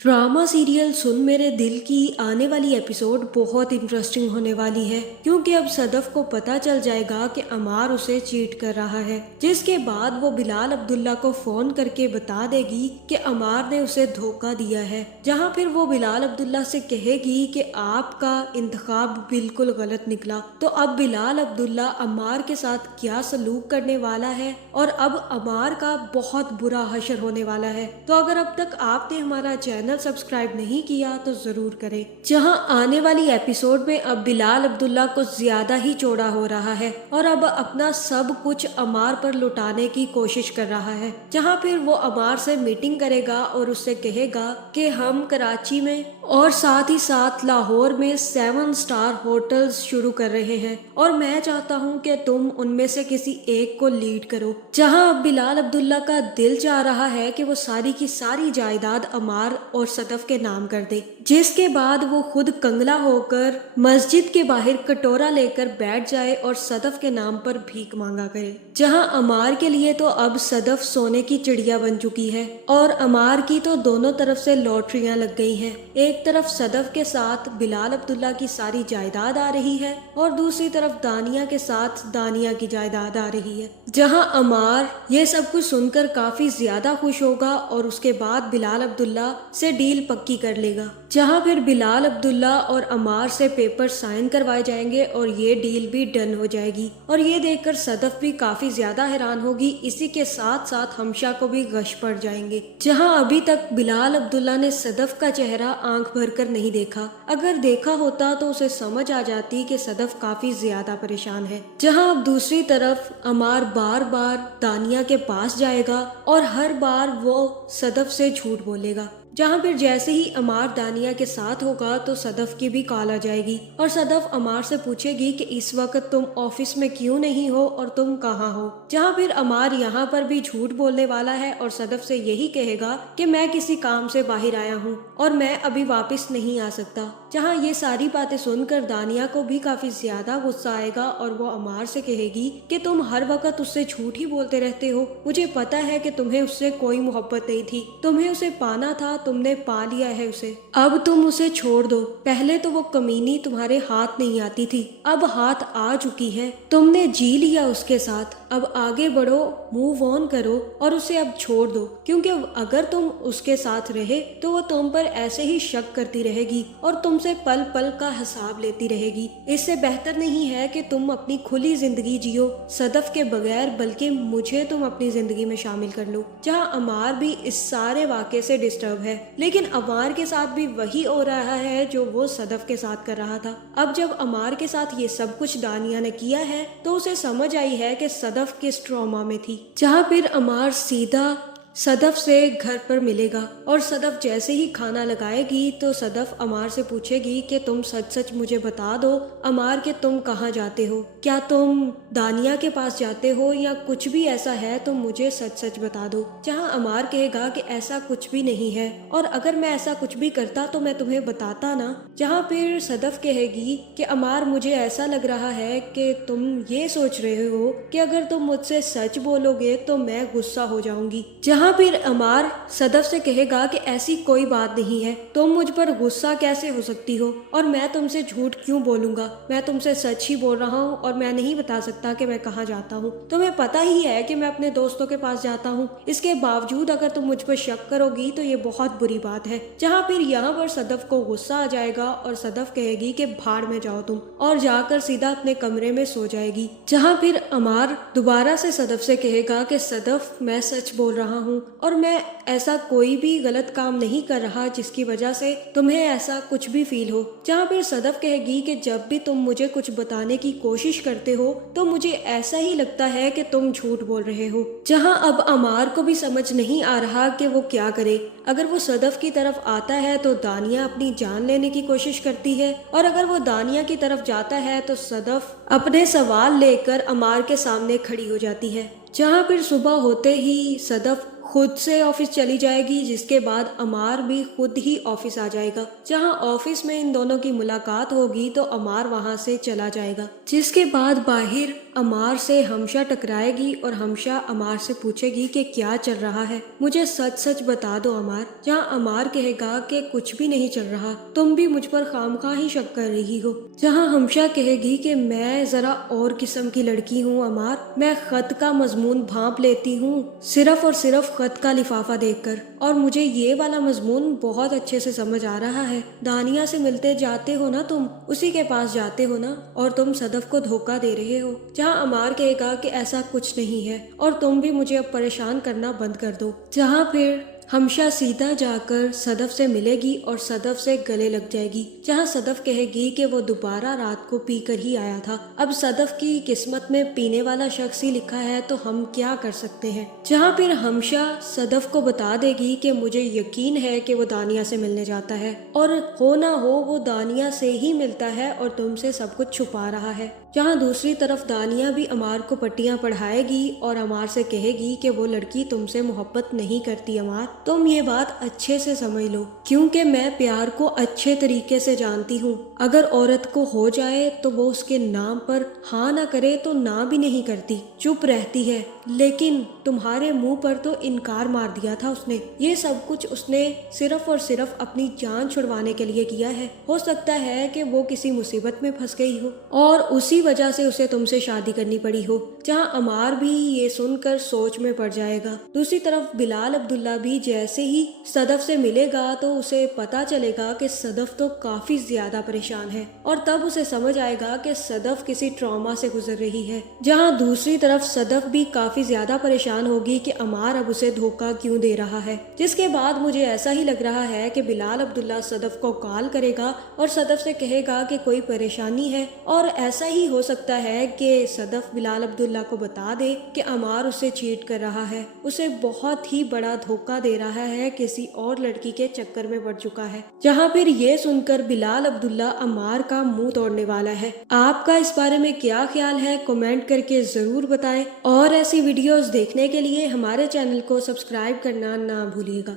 Drama serial सुन मेरे दिल की आने वाली एपिसोड बहुत इंटरेस्टिंग होने वाली है, क्योंकि अब सदफ को पता चल जाएगा कि अमार उसे चीट कर रहा है, जिसके बाद वो बिलाल अब्दुल्ला को फोन करके बता देगी कि अमार ने उसे धोखा दिया है। जहां फिर वो बिलाल अब्दुल्ला से कहेगी कि आपका इंतखाब बिल्कुल गलत निकला। तो अब बिलाल अब्दुल्ला अमार के साथ क्या सलूक करने वाला है और अब अमार का बहुत बुरा हशर होने वाला है। तो अगर अब तक आपने हमारा चैनल सब्सक्राइब नहीं किया तो जरूर करें। जहां आने वाली एपिसोड में अब बिलाल अब्दुल्ला को ज्यादा ही चौड़ा हो रहा है और अब अपना सब कुछ अमार पर लुटाने की कोशिश कर रहा है। जहां फिर वो अमार से मीटिंग करेगा और उससे कहेगा कि हम कराची में और साथ ही साथ लाहौर में 7 स्टार होटल्स शुरू कर रहे हैं और मैं चाहता हूं कि तुम उनमें से किसी एक को लीड करो। जहां अब बिलाल अब्दुल्ला का दिल चाह रहा है कि वो सारी की सारी जायदाद अमार और सदफ के नाम कर दे, जिसके बाद वो खुद कंगला होकर मस्जिद के बाहर कटोरा लेकर बैठ जाए और सदफ के नाम पर भीख मांगा करे। जहां अमार के लिए तो अब सदफ सोने की चिड़िया बन चुकी है और अमार की तो दोनों तरफ से लॉटरियां लग गई हैं। एक तरफ सदफ के साथ बिलाल अब्दुल्ला की सारी जायदाद आ रही है और दूसरी तरफ दानिया के साथ दानिया की जायदाद आ रही है। जहां अमार ये सब कुछ सुनकर काफी ज्यादा खुश होगा और उसके बाद बिलाल अब्दुल्ला से डील पक्की कर लेगा। जहां फिर बिलाल अब्दुल्ला और अमार से पेपर साइन करवाए जाएंगे और ये डील भी डन हो जाएगी। और ये देखकर सदफ भी काफी ज्यादा हैरान होगी। इसी के साथ साथ हमशा को भी गश पड़ जाएंगे। जहां अभी तक बिलाल अब्दुल्ला ने सदफ का चेहरा आंख भर कर नहीं देखा, अगर देखा होता तो उसे समझ आ जाती कि सदफ काफी ज्यादा परेशान है। जहां अब दूसरी तरफ अमार बार बार दानिया के पास जाएगा और हर बार वो सदफ से झूठ बोलेगा। जहां फिर जैसे ही अमार दानिया के साथ होगा तो सदफ की भी कॉल आ जाएगी और सदफ अमार से पूछेगी कि इस वक्त तुम ऑफिस में क्यों नहीं हो और तुम कहाँ हो। जहां फिर अमार यहाँ पर भी झूठ बोलने वाला है और सदफ से यही कहेगा कि मैं किसी काम से बाहर आया हूँ और मैं अभी वापस नहीं आ सकता। जहां ये सारी बातें सुनकर दानिया को भी काफी ज्यादा गुस्सा आएगा और वो अमार से कहेगी कि तुम हर वक्त उससे झूठ ही बोलते रहते हो। मुझे पता है कि तुम्हें उससे कोई मोहब्बत नहीं थी, तुम्हें उसे पाना था, तुमने पा लिया है उसे, अब तुम उसे छोड़ दो। पहले तो वो कमीनी तुम्हारे हाथ नहीं आती थी, अब हाथ आ चुकी है, तुमने जी लिया उसके साथ, अब आगे बढ़ो, मूव ऑन करो और उसे अब छोड़ दो, क्योंकि अगर तुम उसके साथ रहे तो वो तुम पर ऐसे ही शक करती रहेगी और तुमसे पल पल का हिसाब लेती रहेगी। इससे बेहतर नहीं है कि तुम अपनी खुली जिंदगी जियो सदफ के बगैर, बल्कि मुझे तुम अपनी जिंदगी में शामिल कर लो। जहां अमार भी इस सारे वाक़े से डिस्टर्ब है, लेकिन अमार के साथ भी वही हो रहा है जो वो सदफ के साथ कर रहा था। अब जब अमार के साथ ये सब कुछ दानिया ने किया है तो उसे समझ आई है कि सदफ किस ट्रॉमा में थी। जहां फिर अमार सीधा सदफ से घर पर मिलेगा और सदफ जैसे ही खाना लगाएगी तो सदफ अमार से पूछेगी कि तुम सच सच मुझे बता दो अमार कि तुम कहाँ जाते हो, क्या तुम दानिया के पास जाते हो या कुछ भी ऐसा है तो मुझे सच सच बता दो। जहां अमार कहेगा कि ऐसा कुछ भी नहीं है और अगर मैं ऐसा कुछ भी करता तो मैं तुम्हें बताता ना। जहां फिर सदफ कहेगी कि अमार मुझे ऐसा लग रहा है कि तुम ये सोच रहे हो कि अगर तुम मुझसे सच बोलोगे तो मैं गुस्सा हो जाऊंगी। जहां फिर अमार सदफ से कहेगा कि ऐसी कोई बात नहीं है, तुम मुझ पर गुस्सा कैसे हो सकती हो और मैं तुमसे झूठ क्यों बोलूंगा, मैं तुमसे सच ही बोल रहा हूँ और मैं नहीं बता सकता कि मैं कहाँ जाता हूँ। तुम्हें पता ही है कि मैं अपने दोस्तों के पास जाता हूँ, इसके बावजूद अगर तुम मुझ पर शक करोगी तो ये बहुत बुरी बात है। जहाँ फिर यहाँ पर सदफ को गुस्सा आ जाएगा और सदफ कहेगी कि भाड़ में जाओ तुम, और जाकर सीधा अपने कमरे में सो जाएगी। जहाँ फिर अमार दोबारा से सदफ से कहेगा कि सदफ मैं सच बोल रहा हूँ और मैं ऐसा कोई भी गलत काम नहीं कर रहा जिसकी वजह से तुम्हें ऐसा कुछ भी फील हो। जहाँ फिर सदफ कहेगी कि जब भी तुम मुझे कुछ बताने की कोशिश करते हो तो मुझे ऐसा ही लगता है कि तुम झूठ बोल रहे हो। जहाँ अब अमार को भी समझ नहीं आ रहा कि वो क्या करे। अगर वो सदफ की तरफ आता है तो दानिया अपनी जान लेने की कोशिश करती है और अगर वो दानिया की तरफ जाता है तो सदफ अपने सवाल लेकर अमार के सामने खड़ी हो जाती है। जहाँ फिर सुबह होते ही सदफ खुद से ऑफिस चली जाएगी, जिसके बाद अमार भी खुद ही ऑफिस आ जाएगा। जहां ऑफिस में इन दोनों की मुलाकात होगी तो अमार वहां से चला जाएगा, जिसके बाद बाहर عمار سے ہمشہ ٹکرائے گی اور ہمشہ عمار سے پوچھے گی کہ کیا چل رہا ہے، مجھے سچ سچ بتا دو عمار۔ جہاں عمار کہے گا کہ کچھ بھی نہیں چل رہا، تم بھی مجھ پر خامخواہ ہی شک کر رہی ہو۔ جہاں ہمشہ کہے گی کہ میں ذرا اور قسم کی لڑکی ہوں عمار، میں خط کا مضمون بھانپ لیتی ہوں صرف اور صرف خط کا لفافہ دیکھ کر، اور مجھے یہ والا مضمون بہت اچھے سے سمجھ آ رہا ہے۔ دانیہ سے ملتے جاتے ہو نا تم، اسی کے پاس جاتے ہو نا، اور تم صدف کو دھوکہ دے رہے ہو۔ جہاں عمار کہے گا کہ ایسا کچھ نہیں ہے اور تم بھی مجھے اب پریشان کرنا بند کر دو۔ جہاں پھر ہمشہ سیدھا جا کر صدف سے ملے گی اور صدف سے گلے لگ جائے گی۔ جہاں صدف کہے گی کہ وہ دوبارہ رات کو پی کر ہی آیا تھا، اب صدف کی قسمت میں پینے والا شخص ہی لکھا ہے تو ہم کیا کر سکتے ہیں۔ جہاں پھر ہمشہ صدف کو بتا دے گی کہ مجھے یقین ہے کہ وہ دانیہ سے ملنے جاتا ہے، اور ہو نہ ہو وہ دانیہ سے ہی ملتا ہے اور تم سے سب کچھ چھپا رہا ہے۔ جہاں دوسری طرف دانیہ بھی عمار کو پٹیاں پڑھائے گی اور عمار سے کہے گی کہ وہ لڑکی تم سے محبت نہیں کرتی عمار، تم یہ بات اچھے سے سمجھ لو، کیونکہ میں پیار کو اچھے طریقے سے جانتی ہوں۔ اگر عورت کو ہو جائے تو وہ اس کے نام پر ہاں نہ کرے تو نہ بھی نہیں کرتی، چپ رہتی ہے، لیکن تمہارے منہ پر تو انکار مار دیا تھا اس نے۔ یہ سب کچھ اس نے صرف اور صرف اپنی جان چھڑوانے کے لیے کیا ہے۔ ہو سکتا ہے کہ وہ کسی مصیبت میں پھنس گئی ہو اور اسی وجہ سے اسے تم سے شادی کرنی پڑی ہو۔ جہاں عمار بھی یہ سن کر سوچ میں پڑ جائے گا۔ دوسری طرف بلال عبداللہ بھی جیسے ہی صدف سے ملے گا تو اسے پتا چلے گا کہ صدف تو کافی زیادہ پریشان ہے، اور تب اسے سمجھ آئے گا کہ صدف کسی ٹراما سے گزر رہی ہے۔ جہاں دوسری طرف صدف بھی کافی زیادہ پریشان ہوگی کہ عمار اب اسے دھوکہ کیوں دے رہا ہے، جس کے بعد مجھے ایسا ہی لگ رہا ہے کہ بلال عبداللہ صدف کو کال کرے گا اور صدف سے کہے گا کہ کوئی پریشانی ہے، اور ایسا ہی ہو سکتا ہے کہ صدف بلال عبداللہ کو بتا دے کہ عمار اسے چیٹ کر رہا ہے، اسے بہت ہی بڑا دھوکہ دے رہا ہے، کسی اور لڑکی کے چکر میں پڑ چکا ہے۔ جہاں پھر یہ سن کر بلال عبداللہ عمار کا منہ توڑنے والا ہے۔ آپ کا اس بارے میں کیا خیال ہے کمنٹ کر کے ضرور بتائیں، اور ایسی ویڈیوز دیکھنے کے لیے ہمارے چینل کو سبسکرائب کرنا نہ بھولیے گا۔